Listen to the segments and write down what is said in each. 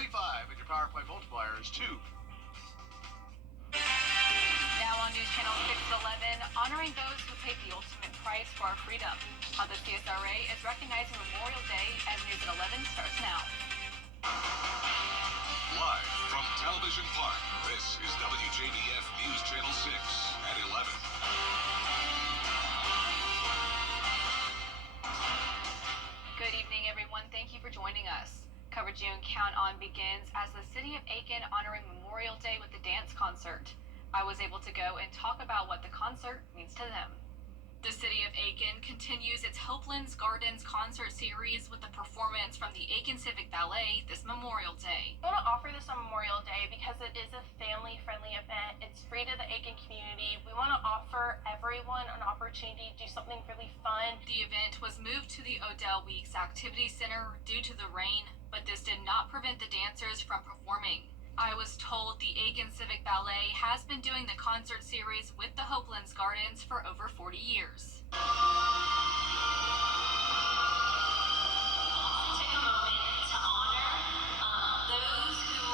25, and your power play multiplier is 2. Now on News Channel 611, honoring those who paid the ultimate price for our freedom. How the CSRA is recognizing Memorial Day as News at 11 starts now. Live from Television Park, this is WJBF News Channel 6 at 11. Good evening, everyone. Thank you for joining us. Coverage you can count on begins as the city of Aiken honoring Memorial Day with a dance concert. I was able to go and talk about what the concert means to them. The city of Aiken continues its Hopelands Gardens concert series with a performance from the Aiken Civic Ballet this Memorial Day. I want to offer this on Memorial Day because it is a family-friendly event. It's free to the Aiken community. We want to offer everyone an opportunity to do something really fun. The event was moved to the Odell Weeks Activity Center due to the rain, but this did not prevent the dancers from performing. I was told the Aiken Civic Ballet has been doing the concert series with the Hopelands Gardens for over 40 years. Take a moment to honor those who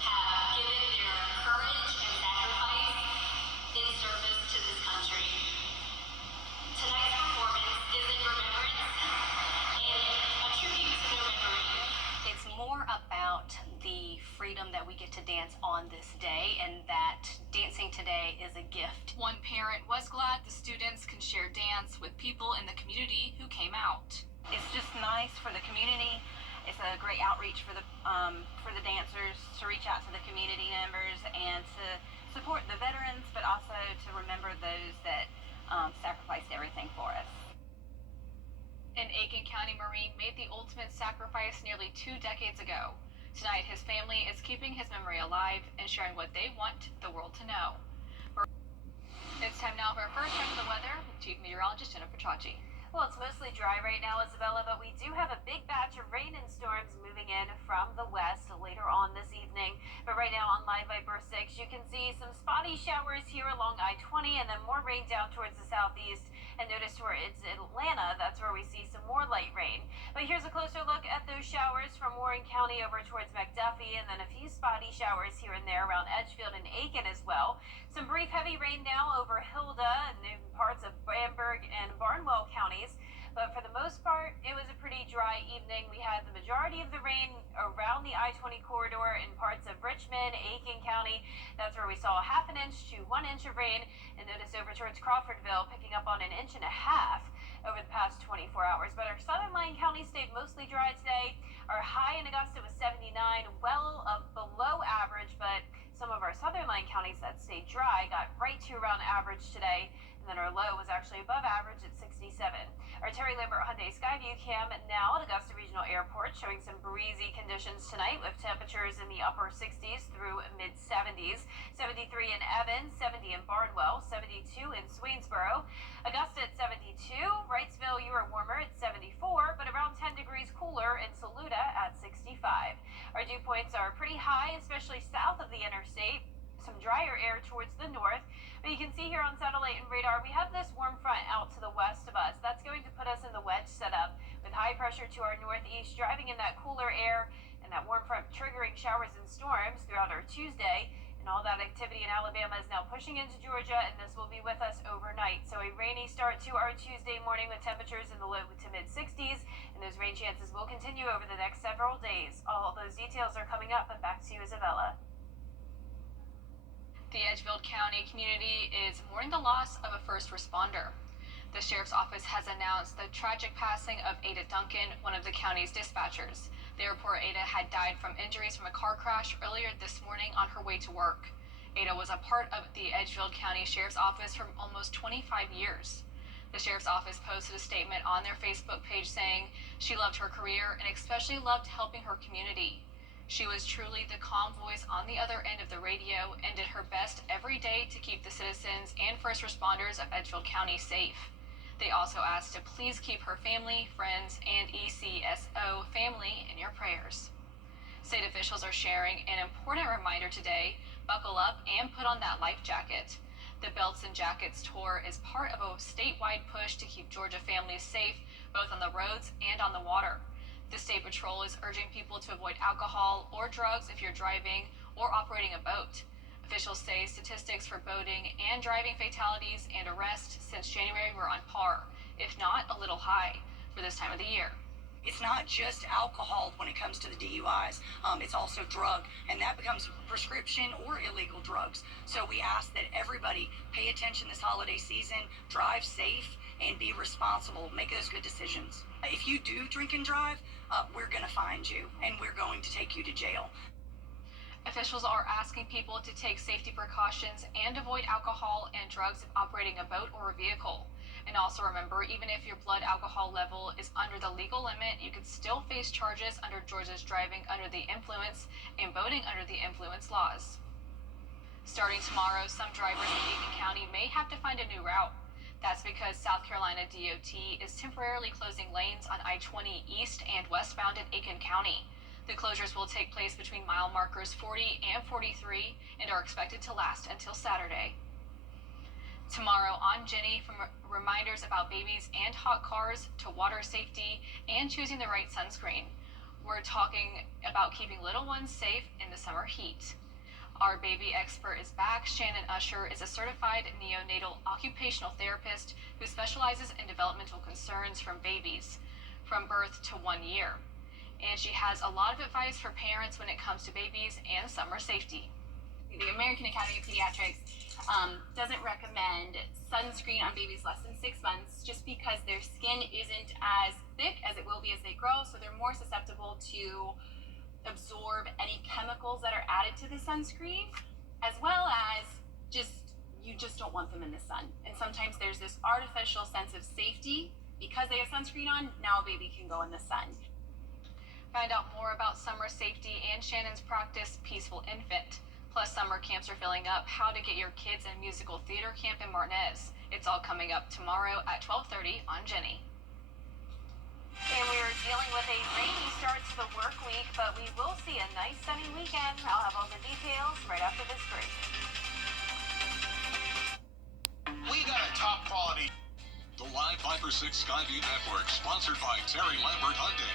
have given their courage and sacrifice in service to this country. Tonight's performance is in remembrance and a tribute to their memory. It's more about the freedom that we get to dance on this day, and that dancing today is a gift. One parent was glad the students can share dance with people in the community who came out. It's just nice for the community. It's a great outreach for the dancers to reach out to the community members and to support the veterans, but also to remember those that sacrificed everything for us. An Aiken County Marine made the ultimate sacrifice nearly 2 decades ago. Tonight, his family is keeping his memory alive and sharing what they want the world to know. It's time now for our first check of the weather with Chief Meteorologist Jennifer Tracci. Well, it's mostly dry right now, Isabella, but we do have a big batch of rain and storms moving in from the west later on this evening. But right now on Live Viper 6, you can see some spotty showers here along I-20 and then more rain down towards the southeast. And notice where it's Atlanta, that's where we see some more light rain. But here's a closer look at those showers from Warren County over towards McDuffie, and then a few spotty showers here and there around Edgefield and Aiken as well. Some brief heavy rain now over Hilda and in parts of Bamberg and Barnwell counties. But for the most part, it was a pretty dry evening. We had the majority of the rain around the I-20 corridor in parts of Richmond, Aiken County. That's where we saw a ½ inch to 1 inch of rain. And notice over towards Crawfordville, picking up on 1.5 inches over the past 24 hours. But our southern line counties stayed mostly dry today. Our high in Augusta was 79, well below average, but some of our southern line counties that stayed dry got right to around average today. And then our low was actually above average at 67. Our Terry Lambert Hyundai Skyview cam now at Augusta Regional Airport showing some breezy conditions tonight with temperatures in the upper 60s through mid 70s. 73 in Evans, 70 in Barnwell, 72 in Swainsboro. Augusta at 72. Wrightsville, you are warmer at 74, but around 10 degrees cooler in Saluda at 65. Our dew points are pretty high, especially south of the interstate. Some drier air towards the north. But you can see here on satellite and radar, we have this warm front out to the west of us. That's going to put us in the wedge setup with high pressure to our northeast, driving in that cooler air, and that warm front triggering showers and storms throughout our Tuesday. And all that activity in Alabama is now pushing into Georgia, and this will be with us overnight. So a rainy start to our Tuesday morning with temperatures in the low to mid 60s, and those rain chances will continue over the next several days. All those details are coming up, and back to you, Isabella. The Edgefield County community is mourning the loss of a first responder. The sheriff's office has announced the tragic passing of Ada Duncan, one of the county's dispatchers. They report Ada had died from injuries from a car crash earlier this morning on her way to work. Ada was a part of the Edgefield County Sheriff's Office for almost 25 years. The sheriff's office posted a statement on their Facebook page saying she loved her career and especially loved helping her community. She was truly the calm voice on the other end of the radio and did her best every day to keep the citizens and first responders of Edgefield County safe. They also asked to please keep her family, friends, and ECSO family in your prayers. State officials are sharing an important reminder today: buckle up and put on that life jacket. The Belts and Jackets Tour is part of a statewide push to keep Georgia families safe, both on the roads and on the water. The State Patrol is urging people to avoid alcohol or drugs if you're driving or operating a boat. Officials say statistics for boating and driving fatalities and arrests since January were on par, if not a little high, for this time of the year. It's not just alcohol when it comes to the DUIs. It's also drug, and that becomes prescription or illegal drugs. So we ask that everybody pay attention this holiday season, drive safe, and be responsible. Make those good decisions. If you do drink and drive, we're going to find you, and we're going to take you to jail. Officials are asking people to take safety precautions and avoid alcohol and drugs if operating a boat or a vehicle. And also remember, even if your blood alcohol level is under the legal limit, you could still face charges under Georgia's driving under the influence and boating under the influence laws. Starting tomorrow, some drivers in Aiken County may have to find a new route. That's because South Carolina DOT is temporarily closing lanes on I-20 east and westbound in Aiken County. The closures will take place between mile markers 40 and 43 and are expected to last until Saturday. Tomorrow on Jenny, from reminders about babies and hot cars to water safety and choosing the right sunscreen. We're talking about keeping little ones safe in the summer heat. Our baby expert is back. Shannon Usher is a certified neonatal occupational therapist who specializes in developmental concerns from babies from birth to 1 year. And she has a lot of advice for parents when it comes to babies and summer safety. The American Academy of Pediatrics doesn't recommend sunscreen on babies less than 6 months just because their skin isn't as thick as it will be as they grow, so they're more susceptible to absorb any chemicals that are added to the sunscreen, as well as you just don't want them in the sun. And sometimes there's this artificial sense of safety because they have sunscreen on. Now a baby can go in the sun. Find out more about summer safety and Shannon's practice, Peaceful Infant. Plus, summer camps are filling up. How to get your kids in musical theater camp in Martinez. It's all coming up tomorrow at 12:30 on Jenny. And we are dealing with a rainy start to the work week, but we will see a nice sunny weekend. I'll have all the details right after this break. We got a top quality. The Live Viper 6 Skyview Network, sponsored by Terry Lambert Hyundai.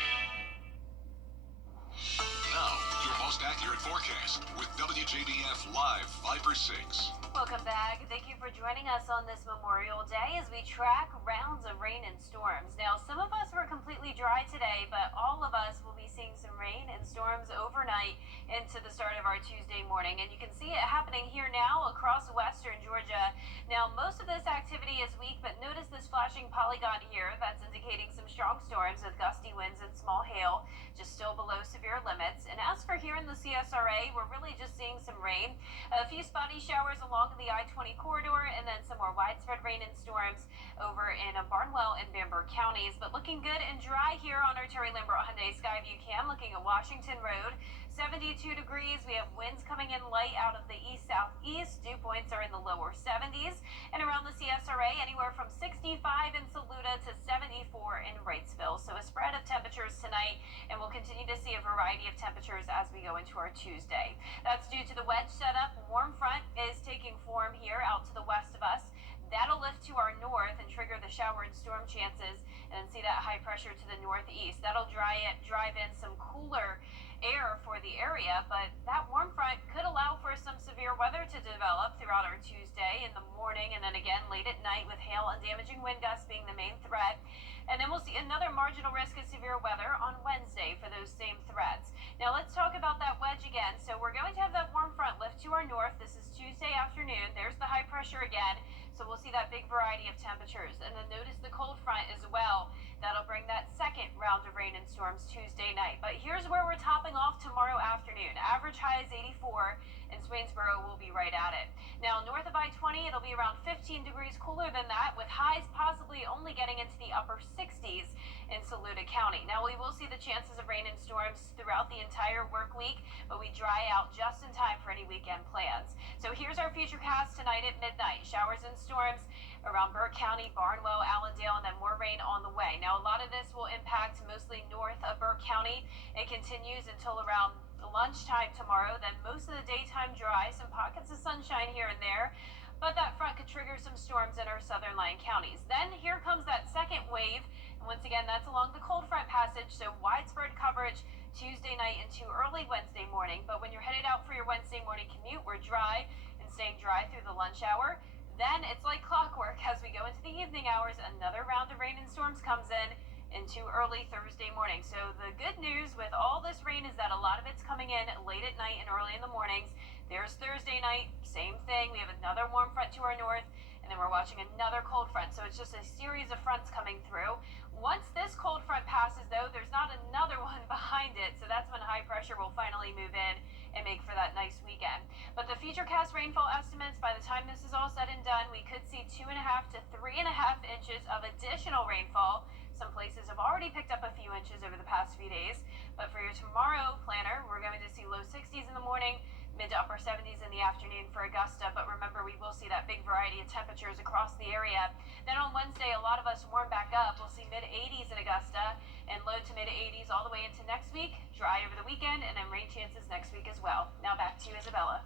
Now, your most accurate forecast with WJBF Live Viper 6. Welcome back. Thank you for joining us on this Memorial Day as we track rounds of rain and storms. Now, some of us were completely dry today, but all of us will be seeing some rain and storms overnight into the start of our Tuesday morning. And you can see it happening here now across western Georgia. Now, most of this activity is weak, but notice this flashing polygon here. That's indicating some strong storms with gusty winds and small hail, just still below severe limits. And as for here in the CSRA, we're really just seeing some rain, a few spotty showers along the I-20 corridor, and then some more widespread rain and storms over in Barnwell and Bamberg counties. But looking good and dry here on our Terry Lambert Hyundai Skyview Cam. Looking at Washington Road, 72 degrees. We have winds coming in light out of the east-southeast. Dew points are in the lower 70s. And around the CSRA, anywhere from 65 in Saluda to 74 in Wrightsville. So a spread of temperatures tonight, and we'll continue to see a variety of temperatures as we go into our Tuesday. That's due to the wedge setup. Warm front is taking form here out to the west of us. That'll lift to our north and trigger the shower and storm chances, and see that high pressure to the northeast. That'll drive in some cooler air for the area, but that warm front could allow for some severe weather to develop throughout our Tuesday in the morning, and then again late at night, with hail and damaging wind gusts being the main threat. And then we'll see another marginal risk of severe weather on Wednesday for those same threats. Now let's talk about that wedge again. So we're going to have that warm front lift to our north. This is Tuesday afternoon. There's the high pressure again. So we'll see that big variety of temperatures. And then notice the cold front as well. That'll bring that second round of rain and storms Tuesday night. But here's where we're topping off tomorrow afternoon. Average high is 84, and Swainsboro will be right at it. Now, north of I-20, it'll be around 15 degrees cooler than that, with highs possibly only getting into the upper 60s in Saluda County. Now, we will see the chances of rain and storms throughout the entire work week, but we dry out just in time for any weekend plans. So here's our futurecast tonight at midnight. Showers and storms around Burke County, Barnwell, Allendale, and then more rain on the way. Now, a lot of this will impact mostly north of Burke County. It continues until around lunchtime tomorrow. Then most of the daytime dry, some pockets of sunshine here and there. but that front could trigger some storms in our southern lying counties. Then here comes that second wave, and once again, that's along the cold front passage, so widespread coverage Tuesday night into early Wednesday morning. But when you're headed out for your Wednesday morning commute, we're dry and staying dry through the lunch hour. Then it's like clockwork as we go into the evening hours. Another round of rain and storms comes in into early Thursday morning. So the good news with all this rain is that a lot of it's coming in late at night and early in the mornings. There's Thursday night, same thing. We have another warm front to our north, and then we're watching another cold front. So it's just a series of fronts coming through. Once this cold front passes, though, there's not another one behind it. So that's when high pressure will finally move in and make for that nice weekend. But the futurecast rainfall estimates, by the time this is all said and done, we could see 2.5 to 3.5 inches of additional rainfall. Some places have already picked up a few inches over the past few days. But for your tomorrow planner, we're going to see low 60s in the morning, mid to upper 70s in the afternoon for Augusta. But remember, we will see that big variety of temperatures across the area. Then on Wednesday, a lot of us warm back up. We'll see mid 80s in Augusta and low to mid 80s all the way into next week. Dry over the weekend, and then rain chances next week as well. Now back to you, Isabella.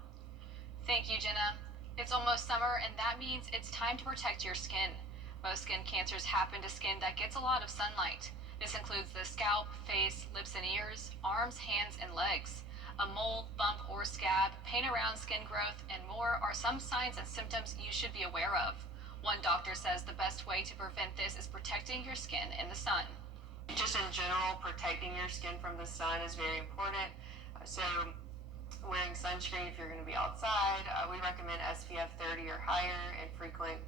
Thank you, Jenna. It's almost summer, and that means it's time to protect your skin. Most skin cancers happen to skin that gets a lot of sunlight. This includes the scalp, face, lips and ears, arms, hands, and legs. A mole, bump, or scab, pain around skin growth, and more are some signs and symptoms you should be aware of. One doctor says the best way to prevent this is protecting your skin in the sun. Just in general, protecting your skin from the sun is very important. So wearing sunscreen if you're going to be outside. We recommend SPF 30 or higher and frequent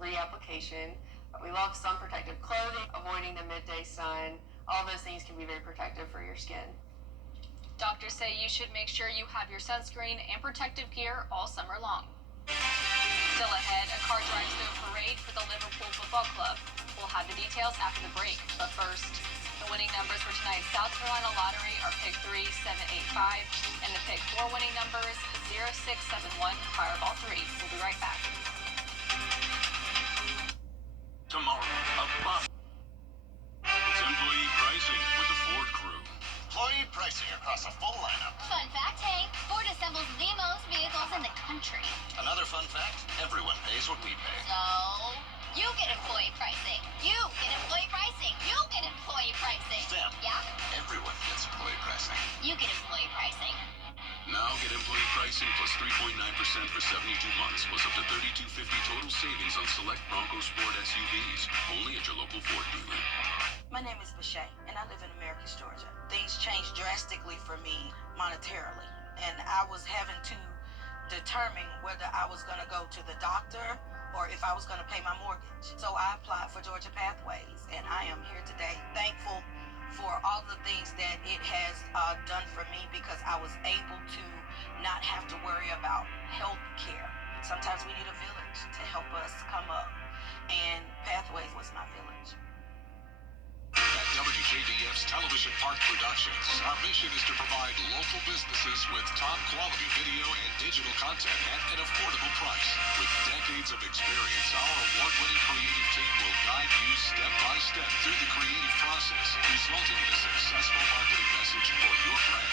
reapplication. We love sun protective clothing, avoiding the midday sun. All those things can be very protective for your skin. Doctors say you should make sure you have your sunscreen and protective gear all summer long. Still ahead, a car drives through a parade for the Liverpool Football Club. We'll have the details after the break, but first, the winning numbers for tonight's South Carolina Lottery are pick 3, 7, 8, 5, and the pick 4 winning numbers 0, 6, 7, 1, Fireball 3. We'll be right back. Tomorrow, it's employee pricing with the Ford crew. Employee pricing across a full lineup. Fun fact, Hank, Ford assembles the most vehicles in the country. Another fun fact, everyone pays what we pay. So, you get employee pricing. You get employee pricing. You get employee pricing. Sam. Yeah? Everyone gets employee pricing. You get employee pricing. Now get employee pricing plus 3.9% for 72 months, plus up to $32.50 total savings on select Bronco Sport SUVs. Only at your local Ford dealer. My name is Michelle, and I live in Americus, Georgia. Things changed drastically for me monetarily, and I was having to determine whether I was going to go to the doctor or if I was going to pay my mortgage. So I applied for Georgia Pathways, and I am here today thankful for all the things that it has done for me, because I was able to not have to worry about health care. Sometimes we need a village to help us come up, and Pathways was my village. At WJBF's Television Park Productions, our mission is to provide local businesses with top quality video and digital content at an affordable price. With decades of experience, our award-winning creative team will guide you step by step through the creative process, resulting in a successful marketing message for your brand.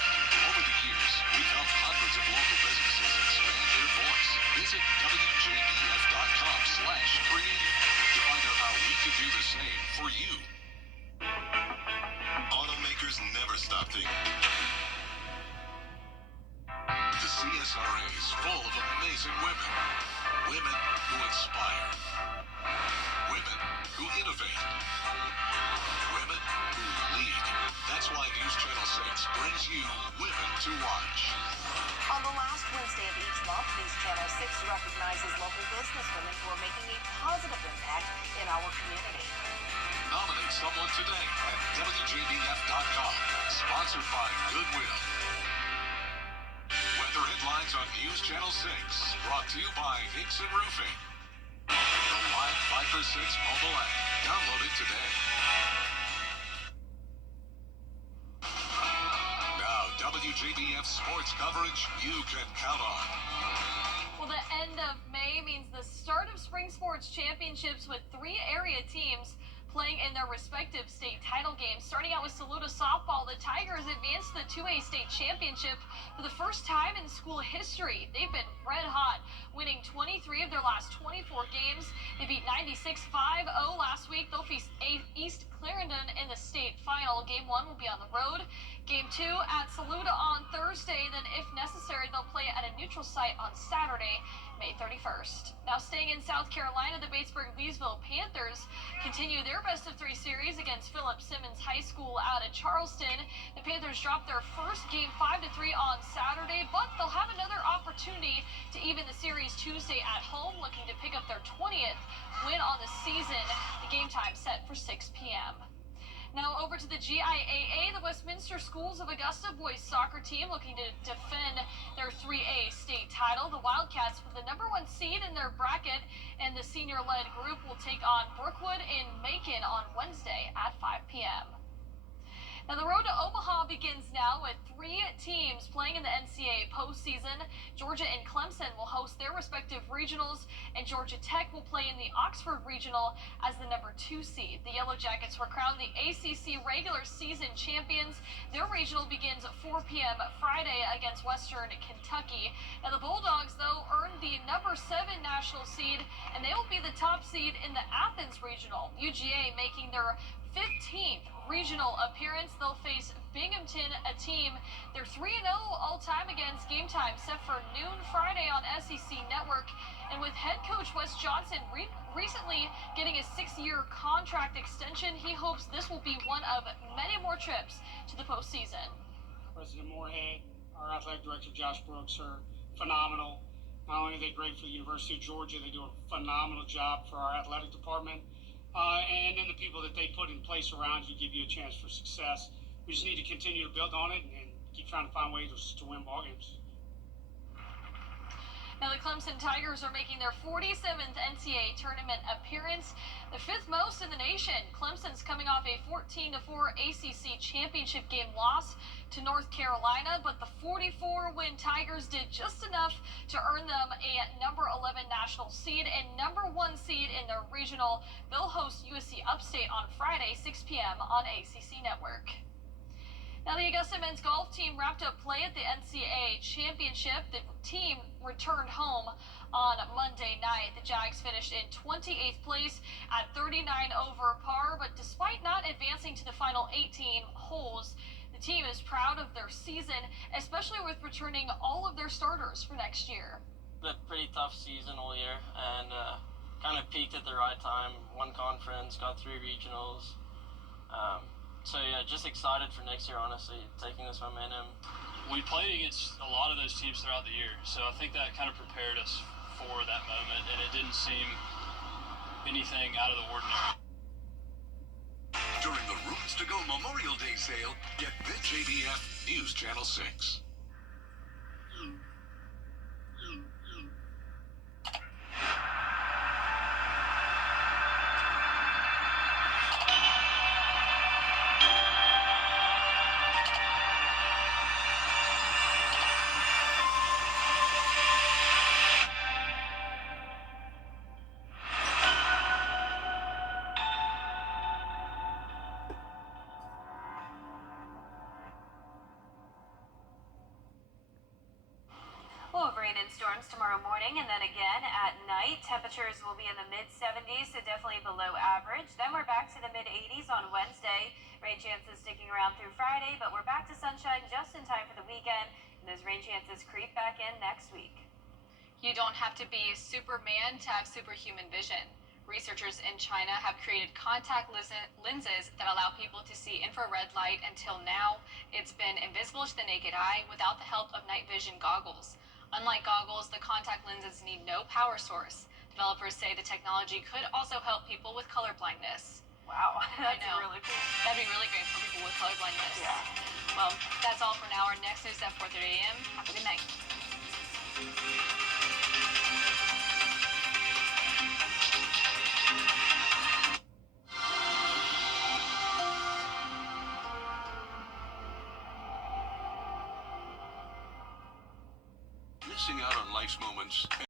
Over the years, we've helped hundreds of local businesses expand their voice. Visit WJBF.com/creative to find out how we can do the same for you. Automakers never stop thinking. The CSRA is full of amazing women. Women who inspire. Women who innovate. Women who lead. That's why News Channel 6 brings you Women to Watch. On the last Wednesday of each month, News Channel 6 recognizes local businesswomen who are making a positive impact in our community. Nominate someone today at WJBF.com. Sponsored by Goodwill. Weather headlines on News Channel 6. Brought to you by Hickson Roofing. The live 5 for 6 mobile app. Download it today. Now, WJBF sports coverage you can count on. Well, the end of May means the start of Spring Sports Championships with 3 area teams playing in their respective state title games. Starting out with Saluda softball, the Tigers advanced to the 2A state championship for the first time in school history. They've been red hot, winning 23 of their last 24 games. They beat 96-5-0 last week. They'll face East Clarendon in the state final. Game 1 will be on the road. Game 2 at Saluda on Thursday. Then, if necessary, they'll play at a neutral site on Saturday, May 31st. Now, staying in South Carolina, the Batesburg-Leesville Panthers continue their best-of-3 series against Philip Simmons High School out of Charleston. The Panthers dropped their first game 5-3 on Saturday, but they'll have another opportunity to even the series Tuesday at home, looking to pick up their 20th win on the season. The game time set for 6 p.m. Now over to the GIAA, the Westminster Schools of Augusta boys soccer team looking to defend their 3A state title. The Wildcats with the #1 seed in their bracket, and the senior-led group will take on Brookwood in Macon on Wednesday at 5 p.m. Now, the road to Omaha begins now with 3 teams playing in the NCAA postseason. Georgia and Clemson will host their respective regionals, and Georgia Tech will play in the Oxford Regional as the #2 seed. The Yellow Jackets were crowned the ACC regular season champions. Their regional begins at 4 p.m. Friday against Western Kentucky. Now, the Bulldogs, though, earned the #7 national seed, and they will be the top seed in the Athens Regional. UGA making their 15th regional appearance. They'll face Binghamton, a team they're 3-0 all time against. Game time set for noon Friday on SEC Network. And with head coach Wes Johnson recently getting a 6-year contract extension, he hopes this will be one of many more trips to the postseason. President Moorhead, our athletic director Josh Brooks are phenomenal. Not only are they great for the University of Georgia, they do a phenomenal job for our athletic department. And then the people that they put in place around you give you a chance for success. We just need to continue to build on it and keep trying to find ways to win ball games. Now, the Clemson Tigers are making their 47th NCAA tournament appearance, the 5th most in the nation. Clemson's coming off a 14-4 ACC championship game loss to North Carolina, but the 44-win Tigers did just enough to earn them a #11 national seed and #1 seed in their regional. They'll host USC Upstate on Friday, 6 p.m. on ACC Network. Now, the Augusta men's golf team wrapped up play at the NCAA championship. The team returned home on Monday night. The Jags finished in 28th place at 39 over par, but despite not advancing to the final 18 holes, the team is proud of their season, especially with returning all of their starters for next year. It's a pretty tough season all year, and kind of peaked at the right time. Won conference, got 3 regionals. So yeah, just excited for next year, honestly, taking this momentum. We played against a lot of those teams throughout the year, so I think that kind of prepared us for that moment, and it didn't seem anything out of the ordinary. During the Rooms to Go Memorial Day sale, get WJBF News Channel 6. Rain and storms tomorrow morning, and then again at night. Temperatures will be in the mid-70s, so definitely below average. Then we're back to the mid-80s on Wednesday. Rain chances sticking around through Friday, but we're back to sunshine just in time for the weekend, and those rain chances creep back in next week. You don't have to be Superman to have superhuman vision. Researchers in China have created contact lenses that allow people to see infrared light. Until now, it's been invisible to the naked eye without the help of night vision goggles. Unlike goggles, the contact lenses need no power source. Developers say the technology could also help people with color blindness. Wow, that's really cool. That'd be really great for people with color blindness. Yeah. Well, that's all for now. Our next news at 4:30 a.m. Have a good night. Missing out on life's moments